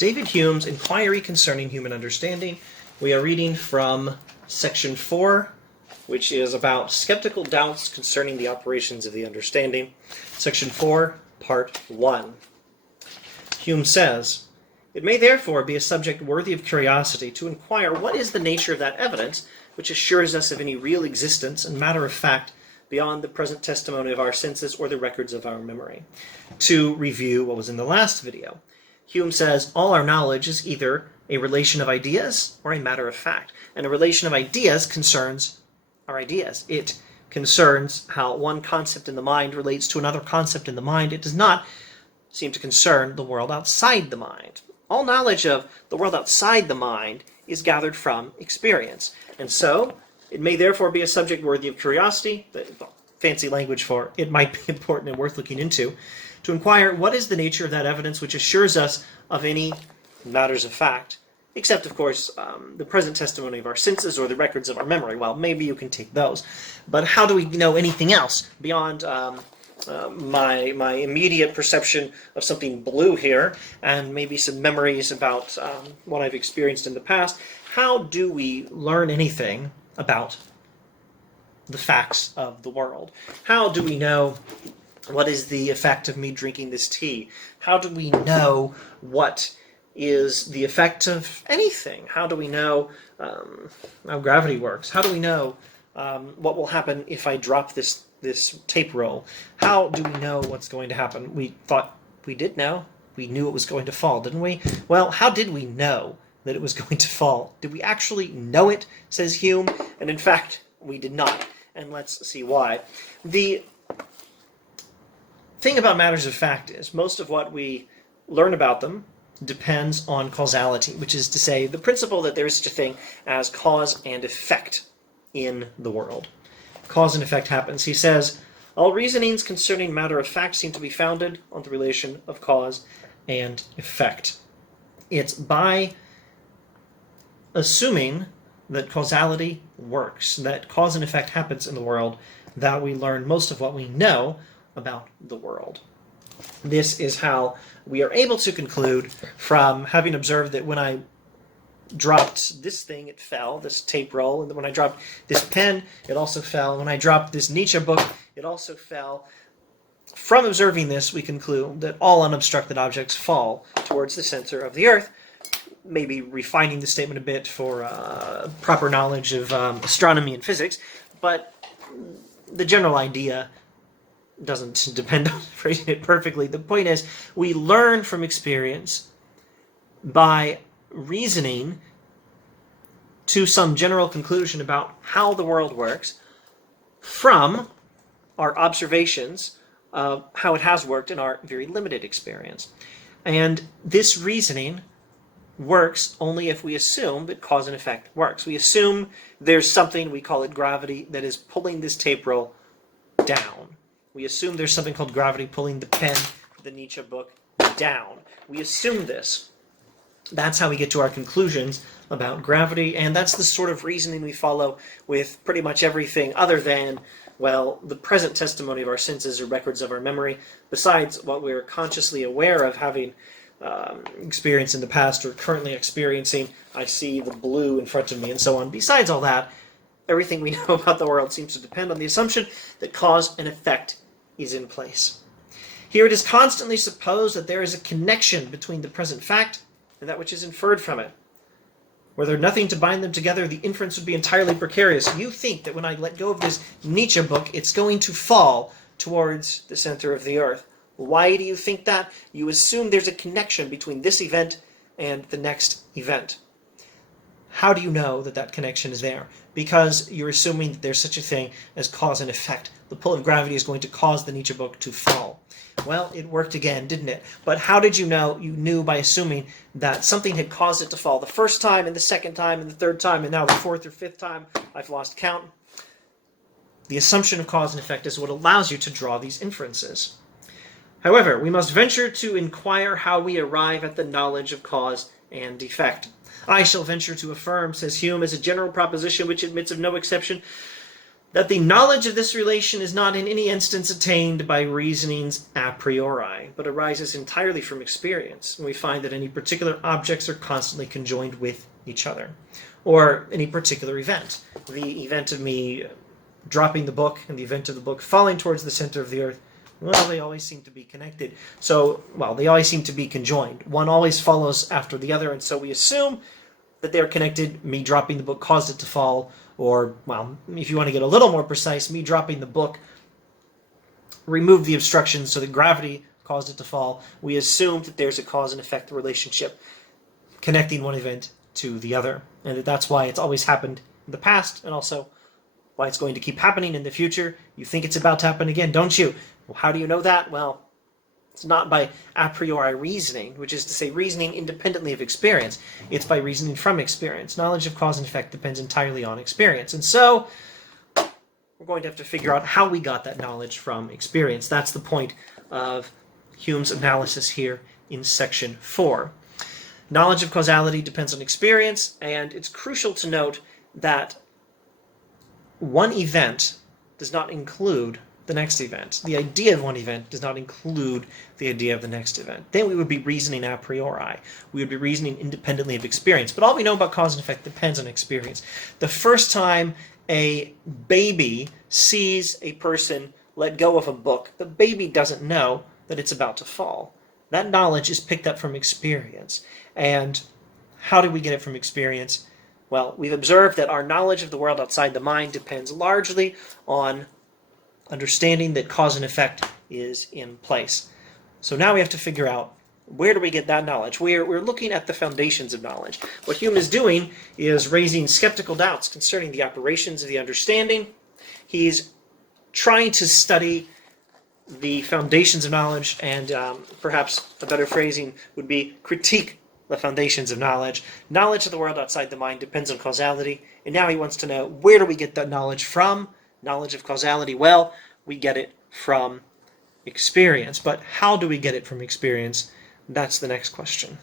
David Hume's Enquiry Concerning Human Understanding. We are reading from section 4, which is about skeptical doubts concerning the operations of the understanding. Section 4, part 1. Hume says, "It may therefore be a subject worthy of curiosity to inquire what is the nature of that evidence which assures us of any real existence and matter of fact beyond the present testimony of our senses or the records of our memory." To review what was in the last video, Hume says all our knowledge is either a relation of ideas or a matter of fact. And a relation of ideas concerns our ideas. It concerns how one concept in the mind relates to another concept in the mind. It does not seem to concern the world outside the mind. All knowledge of the world outside the mind is gathered from experience. And so, it may therefore be a subject worthy of curiosity, fancy language for it might be important and worth looking into, to inquire what is the nature of that evidence which assures us of any matters of fact, except, of course, the present testimony of our senses or the records of our memory. Well, maybe you can take those. But how do we know anything else beyond my immediate perception of something blue here, and maybe some memories about what I've experienced in the past? How do we learn anything about the facts of the world? How do we know what is the effect of me drinking this tea? How do we know what is the effect of anything? How do we know how gravity works? How do we know what will happen if I drop this tape roll? How do we know what's going to happen? We thought we did know. We knew it was going to fall, didn't we? Well, how did we know that it was going to fall? Did we actually know it, says Hume? And in fact, we did not. And let's see why. The thing about matters of fact is most of what we learn about them depends on causality, which is to say the principle that there is such a thing as cause and effect in the world. Cause and effect happens. He says, all reasonings concerning matter of fact seem to be founded on the relation of cause and effect. It's by assuming that causality works, that cause and effect happens in the world, that we learn most of what we know about the world. This is how we are able to conclude from having observed that when I dropped this thing, it fell, this tape roll, and when I dropped this pen, it also fell. When I dropped this Nietzsche book, it also fell. From observing this, we conclude that all unobstructed objects fall towards the center of the earth, maybe refining the statement a bit for proper knowledge of astronomy and physics, but the general idea doesn't depend on phrasing it perfectly. The point is, we learn from experience by reasoning to some general conclusion about how the world works from our observations of how it has worked in our very limited experience. And this reasoning works only if we assume that cause and effect works. We assume there's something, we call it gravity, that is pulling this tape roll down. We assume there's something called gravity pulling the pen, the Nietzsche book, down. We assume this. That's how we get to our conclusions about gravity, and that's the sort of reasoning we follow with pretty much everything other than, well, the present testimony of our senses or records of our memory, besides what we're consciously aware of having experienced in the past or currently experiencing. I see the blue in front of me and so on. Besides all that, everything we know about the world seems to depend on the assumption that cause and effect is in place. Here it is constantly supposed that there is a connection between the present fact and that which is inferred from it. Were there nothing to bind them together, the inference would be entirely precarious. You think that when I let go of this Nietzsche book, it's going to fall towards the center of the earth. Why do you think that? You assume there's a connection between this event and the next event. How do you know that that connection is there? Because you're assuming that there's such a thing as cause and effect. The pull of gravity is going to cause the Nietzsche book to fall. Well, it worked again, didn't it? But how did you know? You knew by assuming that something had caused it to fall the first time, and the second time, and the third time, and now the fourth or fifth time. I've lost count. The assumption of cause and effect is what allows you to draw these inferences. However, we must venture to inquire how we arrive at the knowledge of cause and effect. I shall venture to affirm, says Hume, as a general proposition which admits of no exception, that the knowledge of this relation is not in any instance attained by reasonings a priori, but arises entirely from experience. And we find that any particular objects are constantly conjoined with each other, or any particular event. The event of me dropping the book and the event of the book falling towards the center of the earth, well, they always seem to be connected. So, well, they always seem to be conjoined. One always follows after the other, and so we assume that they're connected. Me dropping the book caused it to fall, or, well, if you want to get a little more precise, me dropping the book removed the obstruction so that gravity caused it to fall. We assume that there's a cause and effect relationship connecting one event to the other, and that's why it's always happened in the past, and also why it's going to keep happening in the future. You think it's about to happen again, don't you? Well, how do you know that? Well, it's not by a priori reasoning, which is to say reasoning independently of experience. It's by reasoning from experience. Knowledge of cause and effect depends entirely on experience. And so we're going to have to figure out how we got that knowledge from experience. That's the point of Hume's analysis here in section 4. Knowledge of causality depends on experience, and it's crucial to note that one event does not include the next event. The idea of one event does not include the idea of the next event. Then we would be reasoning a priori. We would be reasoning independently of experience. But all we know about cause and effect depends on experience. The first time a baby sees a person let go of a book, the baby doesn't know that it's about to fall. That knowledge is picked up from experience. And how do we get it from experience? Well, we've observed that our knowledge of the world outside the mind depends largely on understanding that cause and effect is in place. So now we have to figure out, where do we get that knowledge? We're looking at the foundations of knowledge. What Hume is doing is raising skeptical doubts concerning the operations of the understanding. He's trying to study the foundations of knowledge, and perhaps a better phrasing would be critique the foundations of knowledge. Knowledge of the world outside the mind depends on causality, and now he wants to know, where do we get that knowledge from? Knowledge of causality, well, we get it from experience. But how do we get it from experience? That's the next question.